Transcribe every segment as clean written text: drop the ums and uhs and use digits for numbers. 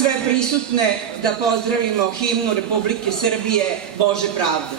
sve prisutne da pozdravimo himnu Republike Srbije Bože pravde.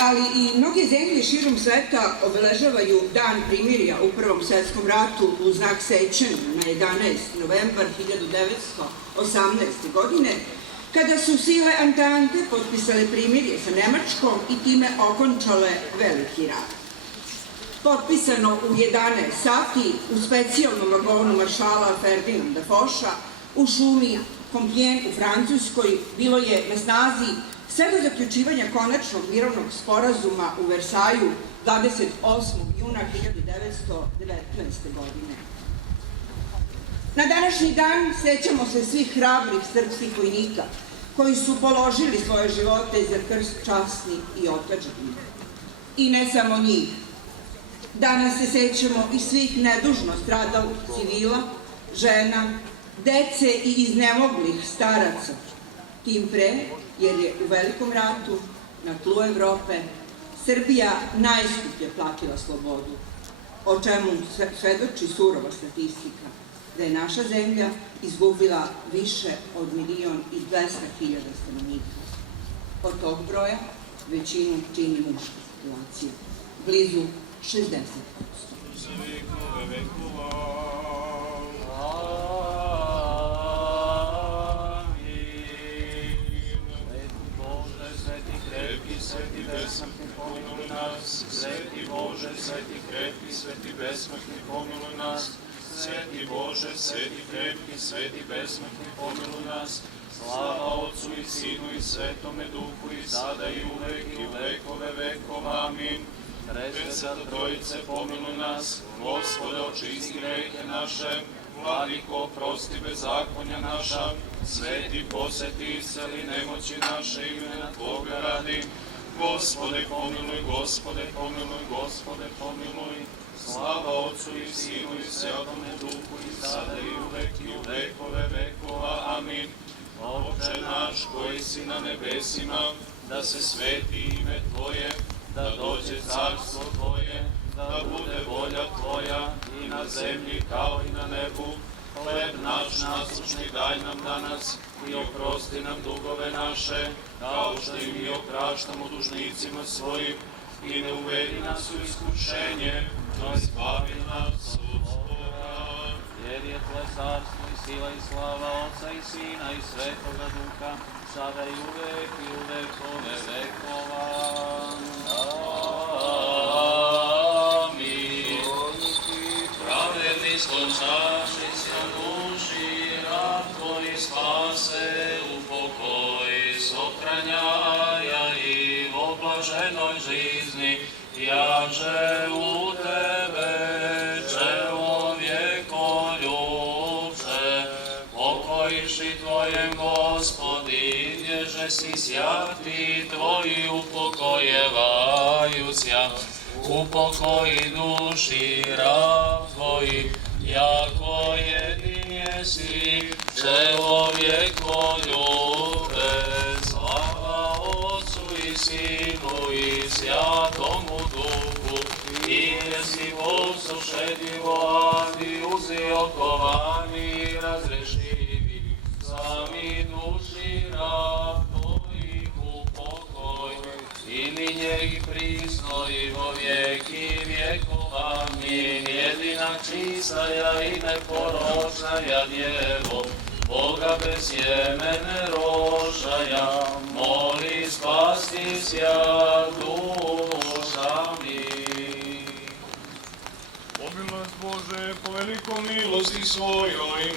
Ali i mnoge zemlje širom sveta obeležavaju Dan primirja u Prvom svetskom ratu u znak sećanja na 11. novembar 1918. godine, kada su sile Antante potpisale primirje sa Nemačkom i time okončale Veliki rat. Potpisano u 11 sati u specijalnom vagonu maršala Ferdinanda Foša u šumi Compiègne u Francuskoj bilo je na snazi sve do zaključivanja konačnog mirovnog sporazuma u Versaju 28. juna 1919. godine. Na današnji dan sećamo se svih hrabrih srpskih vojnika koji su položili svoje živote za krst časni i otadžbine. I ne samo njih. Danas se sećamo i svih nedužno stradalih civila, žena, dece i iznemoglih staraca. Tim pre, jer je u Velikom ratu, na tlu Evrope, Srbija najskuplje platila slobodu, o čemu svedoči surova statistika, da je naša zemlja izgubila više od 1.200.000 stanovnika. Od tog broja većinu čini muška populacija, blizu 60%. Sveti besmrtni pomiluj nas, Sveti Bože, sveti krepki, sveti besmrtni pomiluj nas, Sveti Bože, sveti krepki, sveti besmrtni pomiluj nas, slava Otcu i Sinu i Svetome Duhu i sada i uvek i u vekove vekova, amin. Presveta Trojice pomiluj nas, Gospode očisti grehe naše, Vladiko oprosti bezakonja naša, Sveti poseti i isceli nemoći naše, imena Tvoga radi. Gospode pomiluj, Gospode pomiluj, Gospode pomiluj, slava Otcu i Sinu i Svetome Duhu i sada i uvek i u vekove vekova, amin. Oče naš koji si na nebesima, da se sveti ime Tvoje, da dođe carstvo Tvoje, da bude volja Tvoja i na zemlji kao i na nebu. Hleb naš naslušni daj nam danas i oprosti nam dugove naše, kao što i mi opraštamo dužnicima svojim, i ne uvedi nas u iskušenje, no izbavi nas od zla. Jer je Tvoje carstvo i sila i slava Otca i Sina i Svetoga Duha, sada i uvek i u vekove vekova. Amin. Pravedni skončaši si na duši, rad Tvoj spase, upokoj sotranjaja i v oblaženoj žizni, i kaže u tebe, čovjekoljubče, pokojiši tvojem Gospodi, gdježe si sjati tvoji upokojevajuća, upokoji duši rab tvoji, jako jedin jesi čovjekoljube. Slava Otcu i Sinu i Svjatomu Duhu, i jesi poslušedivoati, uziokovani, razrešivi, sami duši rab tvojih upokoj, i mi njeg prisno i vo vijeki vjekova. Amin. Jedina čistaja i neporočnaja djevo, Boga bez jemene rožaja, moli spasti sja duša mi. Omilost Bože, po velikom milosti svojoj,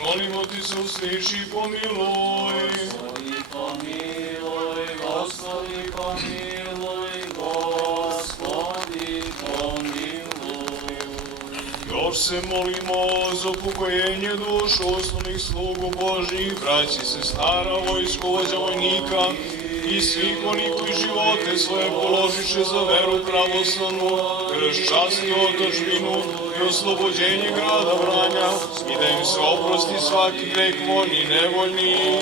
molimo ti se usliši, pomiluj. Gospodi pomiluj, Gospodi pomiluj, Gospodi pomiluj. Još se molimo za upokojenje dušu osnovnih slugu Božih, braći, sestara, vojskovođa, vojnika i svih onih koji živote svoje položiše za veru pravoslavnu, kršćansku otadžbinu i oslobođenje grada Vranja, i da im se oprosti svaki greh voljni i nevoljni.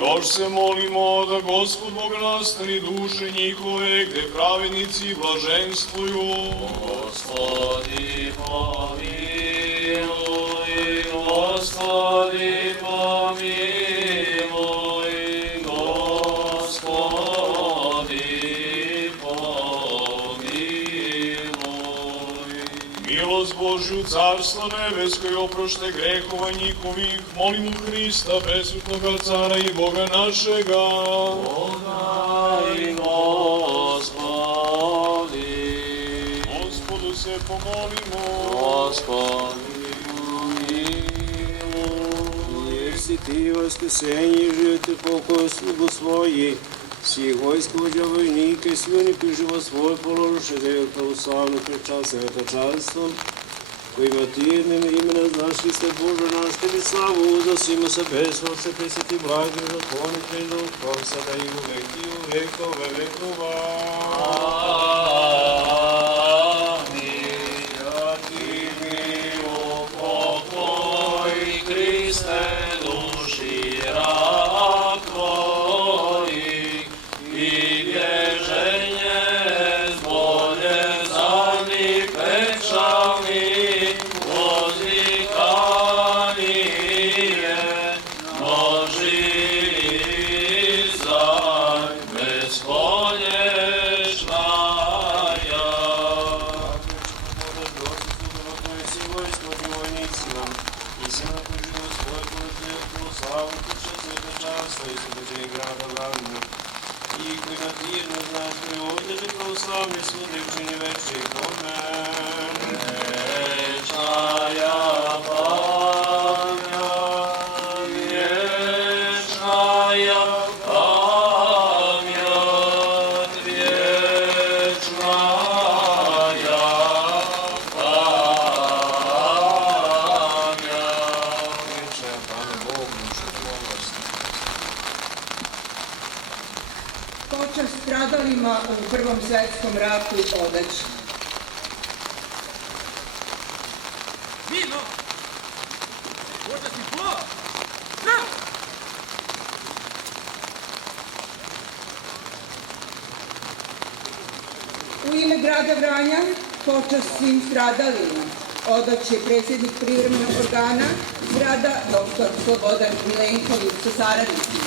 Još se molimo da Gospod Bog nastani duše njihove, gde pravednici blaženstvuju. Gospodi pomiluj, Gospodi pomiluj, Gospodi pomiluj. Milost Božju, carstvo nebesko i oprošte grehova njihovih, molimo Hrista, besutnoga cara i Boga našega. Boga i Gospodi. Gospodu se pomolimo. Gospodi pomiluj. Jesi ti vaskrsenje i živote pokoj slugu svoji, svih vojskovođa, vojnika i svi oni koji život svoj položiše za jer pravoslavno prečas svetočanstvom, kojima ti jednim imena znaš Hriste Bože naš, tebi slavu uznosimo sa beslovce, presveti blagi, zakloni pred duhom, sada i uvek i u vekove vekova. Amin. Ja ti mi upokoj, Hriste, duši rab tvojih, i bježenje zboljezanih pečalnih, odvikanije, množi zaj bezkonječnaja. I se napođeno svoj položaj u slavu kuća svetočanstva i slobođenje grada Vranja. I koji na ti jedno znaš koji ovdje že pravoslavni sude učini večnih. Amen. Vječnaja pamja, vječnaja pamja, vječnaja pamja. Vječnaja Pane Bogu naša pomosti. Počast stradalima u Prvom svjetskom ratu odaće. Vino! Možda si plo! Zdravo! U ime grada Vranja počast svim stradalima odaće predsjednik privremenog organa grada dr. Slobodan Milenković sa saradnicima.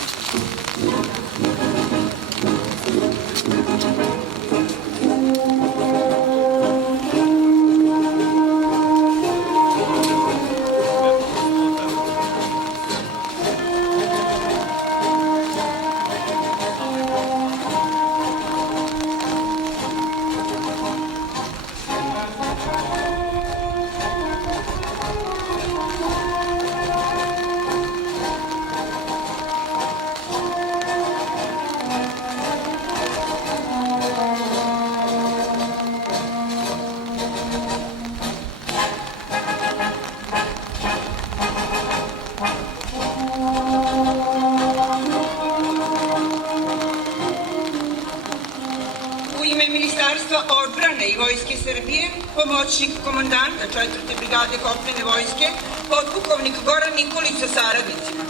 Srbije, pomoćnik komandanta 4. brigade kopnene vojske, podpukovnik Goran Nikolić sa saradnicima.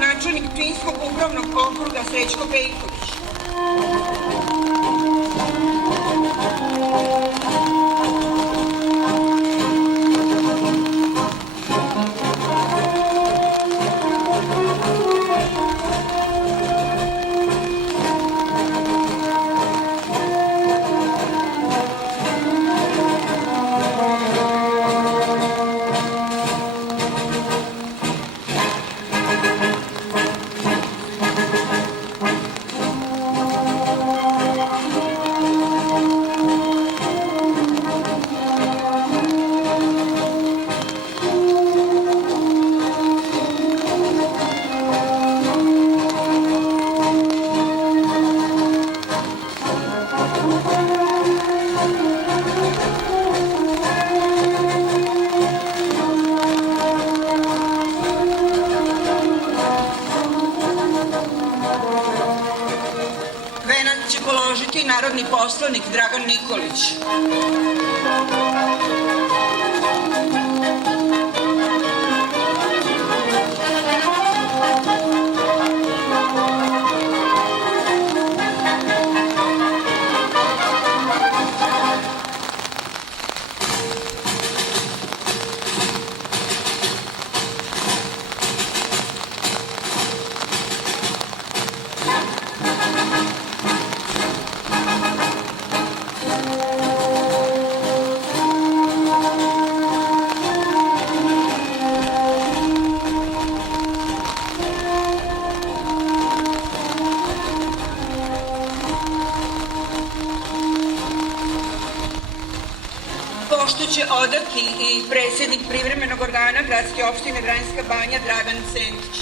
Načelnik Pčinjskog upravnog okruga Srećko Pejković. Narodni poslanik Dragan Nikolić. Poštu će odati i predsjednik privremenog organa Gradske opštine Vranjska Banja Dragan Centić.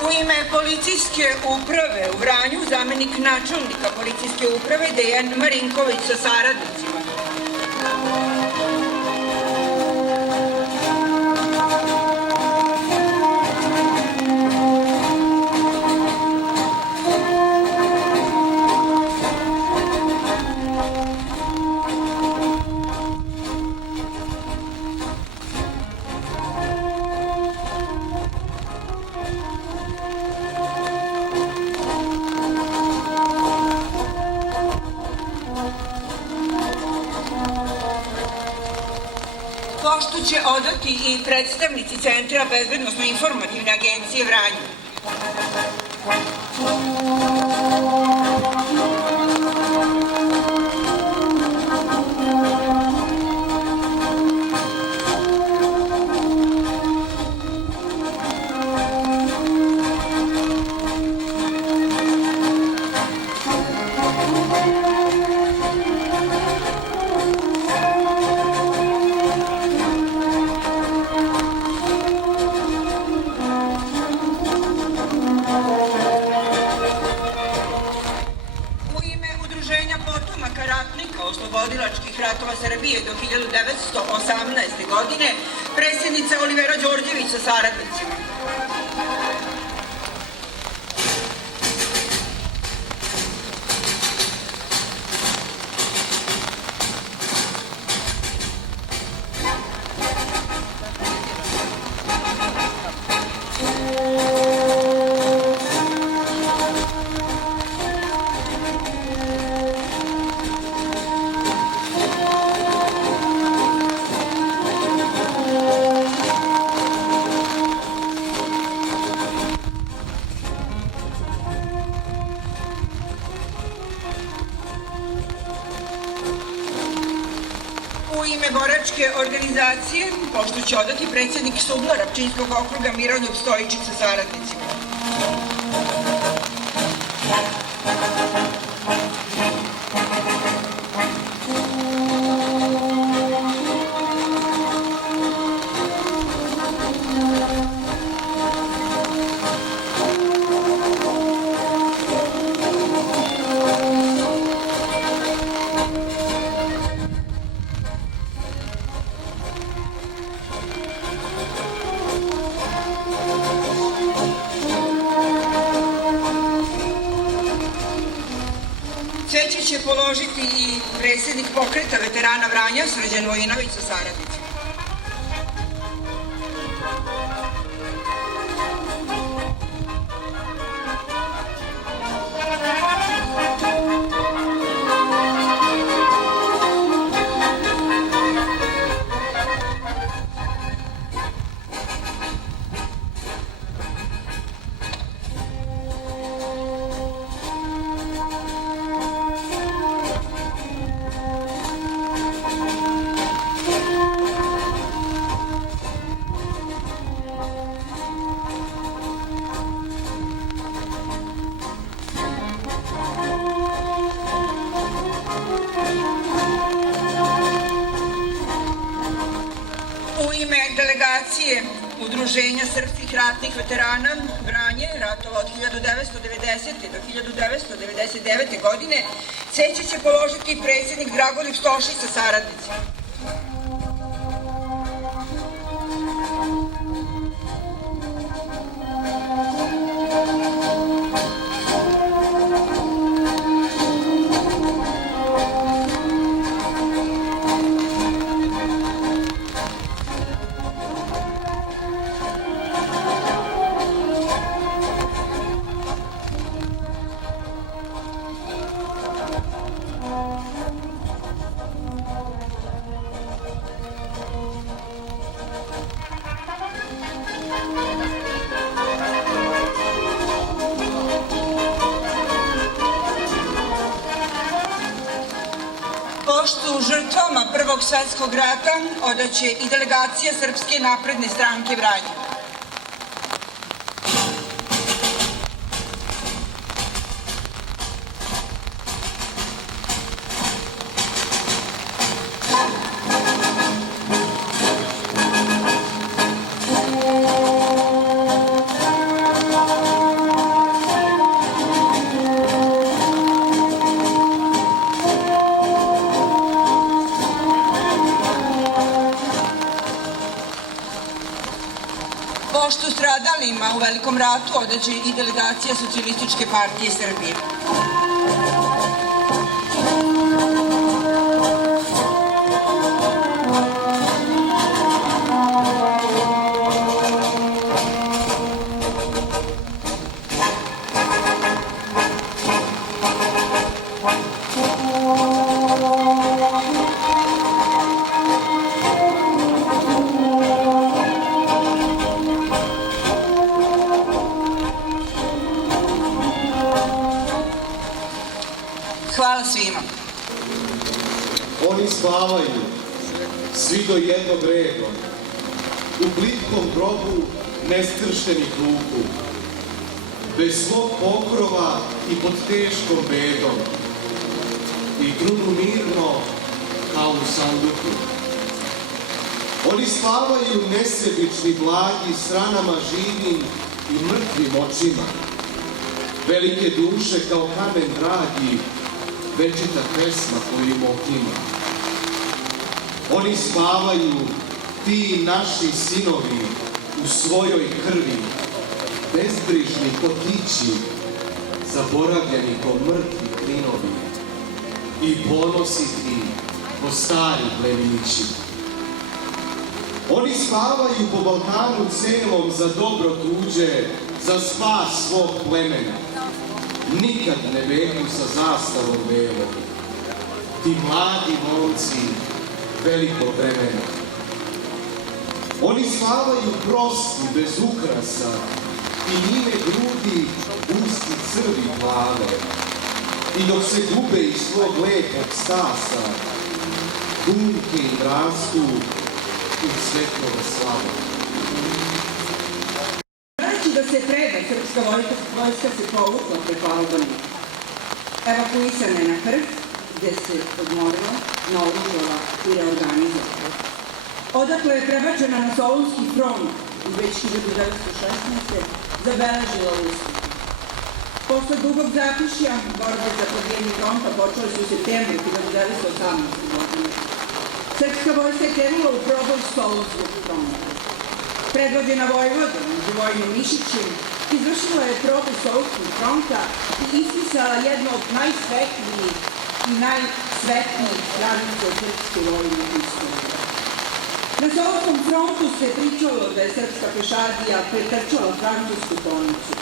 U ime policijske uprave u Vranju, zamenik načelnika policijske uprave Dejan Marinković sa saradnicima. Poštu će odati i predstavnici Centra bezbednosno-informativne agencije Vranje. Srbije do 1918. godine, predsjednica Olivera Đorđević sa saradnicima. U ime boračke organizacije, pošto će odati predsjednik Sublara Pčinjskog okruga Miroljub Stojičić sa saradnicima. Cveće će položiti i predsjednik pokreta veterana Vranja Srđan Vojinović sa saradnicima. U ime delegacije Udruženja srpskih ratnih veterana Vranje, ratova od 1990. do 1999. godine, cveće će položiti predsjednik Dragoljub Stošić sa saradnicima. Poštu žrtvama Prvog svjetskog rata odaće i delegacija Srpske napredne stranke Vranje. Poštu stradalima u Velikom ratu odaće i delegacija Socijalističke partije Srbije. Hvala svima. Oni spavaju, svi do jednog redom, u plitkom grobu nestrštenih ruku, bez svog pokrova i pod teškom bedom, i grunu mirno kao u sanduku. Oni spavaju nesebični blagi s ranama živim i mrtvim očima, velike duše kao kamen dragi, večita pesma koju im otima. Oni spavaju, ti naši sinovi, u svojoj krvi, bezbrižni kotići, zaboravljeni ko mrtvi klinovi i ponositi ko stari plemići. Oni spavaju po Balkanu celom za dobro tuđe, za spas svog plemena. Nikad ne beku sa zastavom belom. Ti mladi momci velikog vremena. Oni spavaju prosti, bez ukrasa, i njime grudi usti crvi plave. I dok se gube iz svog lepog stasa, bunke im rastu u svetlog slava. Znajući da se preda, srpska vojska se povukla preko Albanije. Evakuisana je na Krf, gde se odmorila, naoružala i reorganizovala. Odakle je prebačena na Solunski front i već 1916. zabeležila uspeh. Posle dugog zatišja, borbe za pobijanje fronta počele su u septembru 1918. godine. Srpska vojska je krenula u proboj Solunskog fronta. Predvođena Vojvodom Živojnom Mišićem, izvršila je proboj Solunskog fronta i ispisala jednu od najsvetlijih i najsvetlijih stranica srpske vojne istorije. Na Solunskom frontu se pričalo da je srpska pešadija pretrčala francusku konnicu.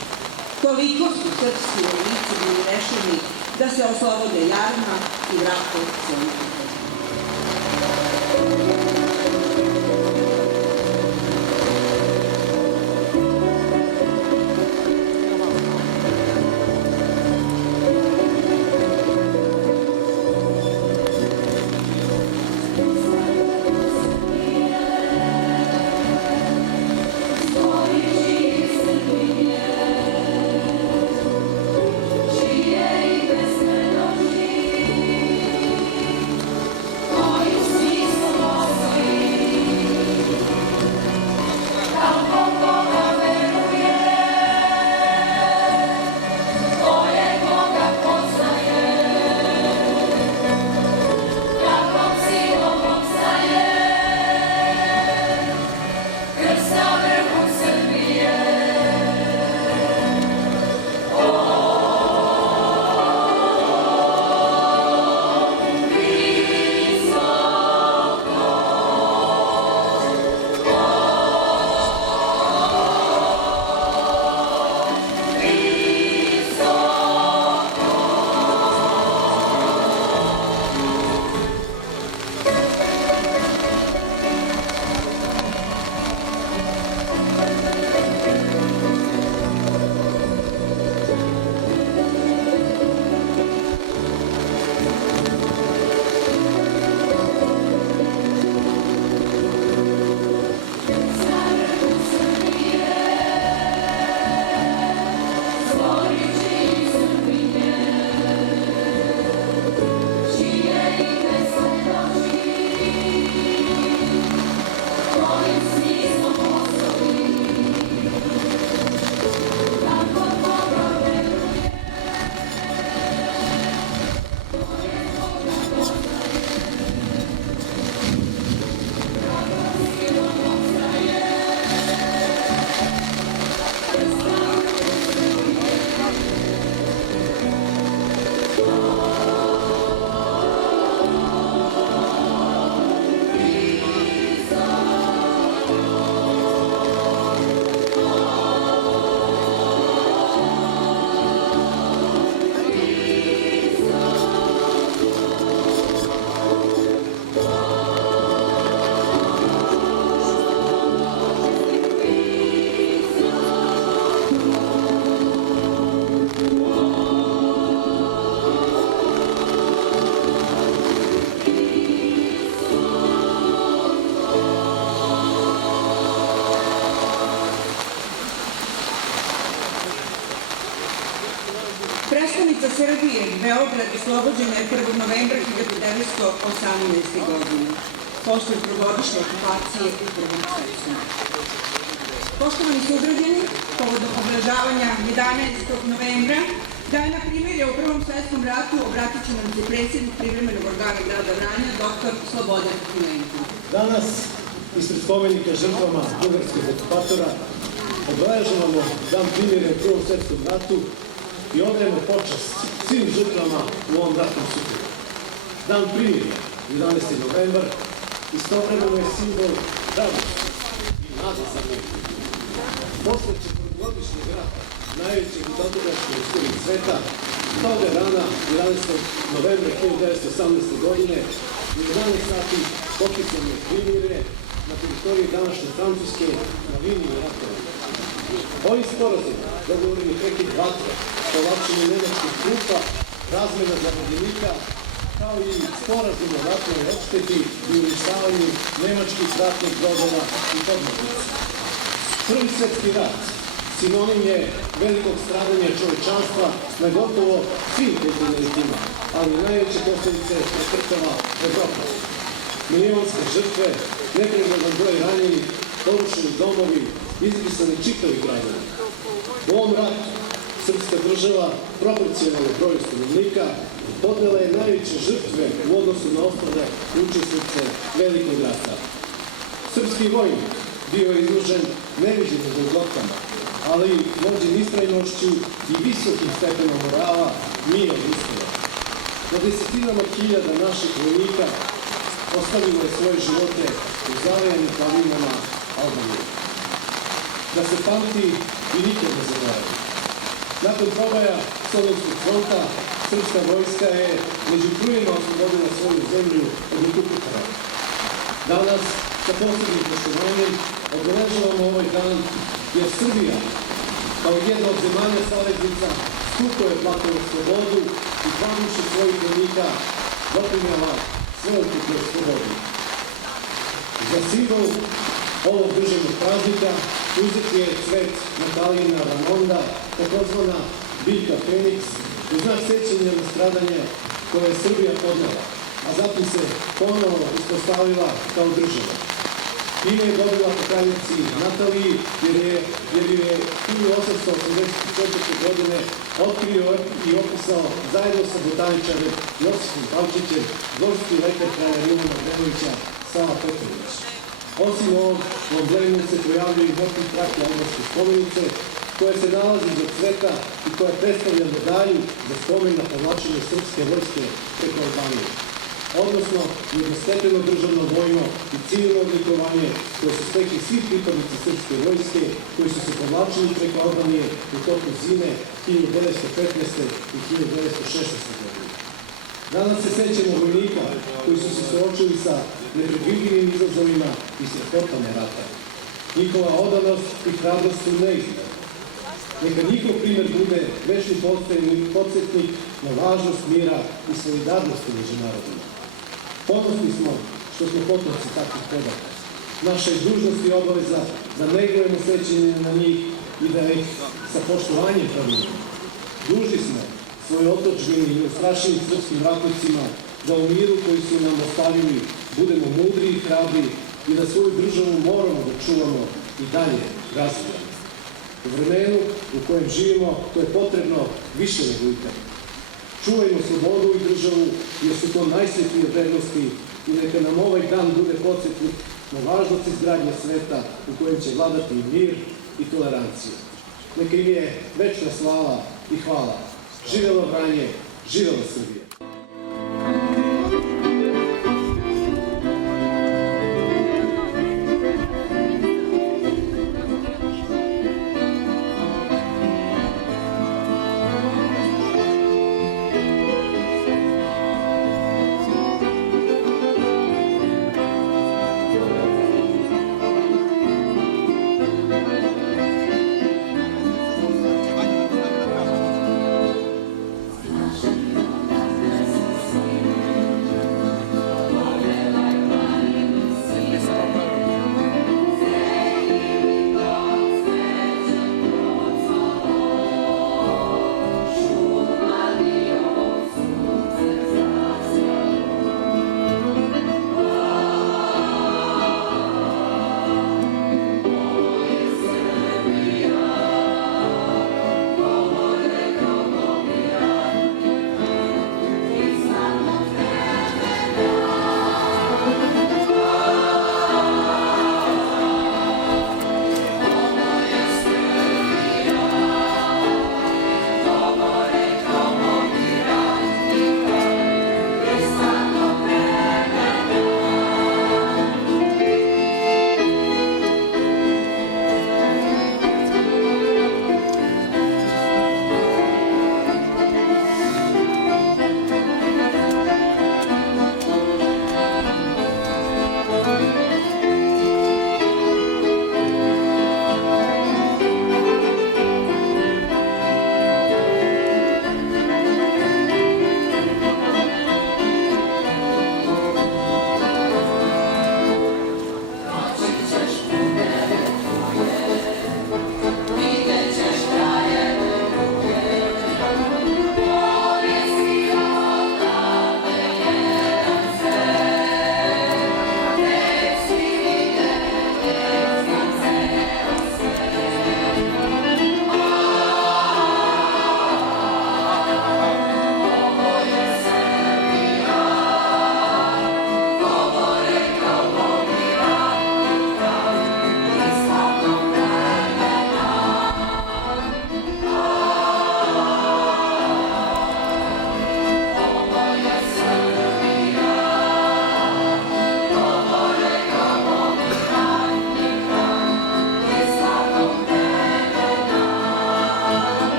Toliko su srpski vojnici bili rešeni da se oslobode Jarma i vrate svojim prihodima. Prestonica Srbije, Beograd, oslobođena je 1. novembra 1918. godine, posle trogodišnje okupacije u Prvom svetskom ratu. Poštovani sugrađani, povodom obeležavanja 11. novembra Dana primirja u Prvom svetskom ratu obratit će nam se predsjednik privremenog organa grada Vranja, dr. Slobodan Milenković. Danas, ispred spomenika žrtvama bugarskog okupatora, obeležavamo Dan primirja u Prvom svetskom ratu i odajemo počast svim žrtvama u ovom ratnom sukobu. Dan primirja, 11. novembar, istovremeno je simbol radosti i nade za mir. Posle 4-godišnjeg rata, najvećeg zatogačkog u istoriji sveta, toga dana, 11. novembra 1918. godine, u 11 sati potpisano je primirje na teritoriji današnje Francuske na liniji ratova. Ovi sporazum, dogovoreni prekid vatre, povlačenje nemačkih trupa, razmena zarobljenika, kao i sporazum o ratnoj odšteti i uništavanju nemačkih ratnih brodova i podmornica. Prvi svetski rat sinonim je velikog stradanja čovečanstva na gotovo svim kontinentima, ali najveće posledice pretrpela Evropa. Milionske žrtve, nepregledan broj ranjenih, porušeni domovi, izbrisani čitavi gradovi. U ovom ratu srpska država, proporcionalno broju stanovnika, podnela je najveće žrtve u odnosu na ostale učesnice velikog rata. Srpski vojnik bio je izložen neviđenim golgotama, ali vođen istrajnošću i visokim stepenom morala nije odustao. Na desetinama hiljada naših vojnika ostavilo je svoje živote u zavajanim planinama Albanije. Da se pamti i nikad ne zaboravi. Nakon proboja Solunskog fronta, srpska vojska je među prvima oslobodila svoju zemlju od okupatора. Danas, sa posebnim poštovanjem, obeležavamo ovaj dan jer Srbija, kao jedna od zemalja saveznica, skupo je platila slobodu i planuši svojih vojnika doprinjala sveukupnoj slobodi. Za simbol ovog državnog praznika uzet je cvet Natalijina Ramonda, takozvana biljka Feniks, u znak sećanja na stradanje koje je Srbija podnela, a zatim se ponovo uspostavila kao država. Ime je dobila po kraljici Nataliji jer je 1884. godine otkrio i opisao zajedno sa botaničarem Josifom Pavčićem dvorski lekar kralja Milana Obrenovića Sava Petrović. Osim ovog, u emblemu se pojavljaju i motiv trake albanske spomenice, koja se nalazi do cveta i koja predstavlja medalju za spomen na povlačenje srpske vojske preko Albanije. Odnosno, jednostepeno državno vojno i civilno odlikovanje koje su stekli svi pripadnici srpske vojske koji su se povlačili preko Albanije u toku zime 1915. i 1916. godine. Danas se sećamo vojnika koji su se suočili sa nepredvidivim izazovima i strahotama rata. Njihova odanost i hrabrost su neizmjerni. Neka njihov primer bude večni podsjetnik na važnost mira i solidarnosti među narodima. Ponosni smo što smo potomci takvih predaka. Naša je dužnost i obaveza da negujemo sećanje na njih i da ih sa poštovanjem pravimo. Dužni smo svoje otadžbini i neustrašenim srpskim ratnicima da u miru koji su nam ostavili budemo mudri i hrabri i da svoju državu moramo da čuvamo i dalje razvijamo. U vremenu u kojem živimo to je potrebno više nego ikada. Čuvajmo slobodu i državu jer su to najsvetije vrednosti i neka nam ovaj dan bude podsjetnik na važnost izgradnje sveta u kojem će vladati mir i tolerancija. Neka im je večna slava i hvala. Živelo Vranje, živela Srbija!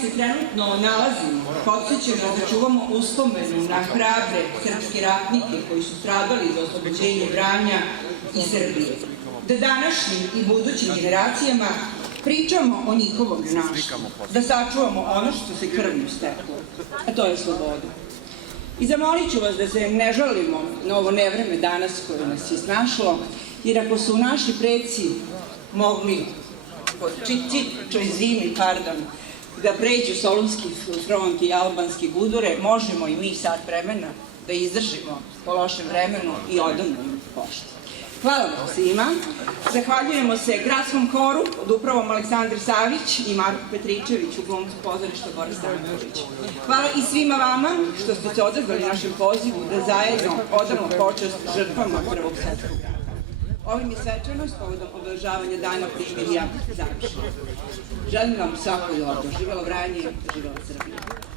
se trenutno nalazimo podsjeća nas da čuvamo uspomenu na hrabre srpske ratnike koji su stradali za oslobođenje Vranja i Srbije. Da današnjim i budućim generacijama pričamo o njihovom junaštvu, da sačuvamo ono što se krvlju steklo, a to je sloboda. I zamolit ću vas da se ne žalimo na ovo nevreme danas koje nas je snašlo, jer ako su naši preci mogli po čitčoj zimi, da pređu Solunski front i albanski gudure, možemo i mi sat vremena da izdržimo po lošem vremenu i odamo im poštu. Hvala vam svima. Zahvaljujemo se gradskom horu pod upravom Aleksandar Savić i Marko Petričević u glumcu pozorišta Boris Stanković. Hvala i svima vama što ste se odazvali našem pozivu da zajedno odamo počast žrtvama Prvog svetskog rata. Ovim je svečanost povodom obeležavanja Dana primirja završena. Želim vam svako dobro. Živelo Vranje, živela Srbija.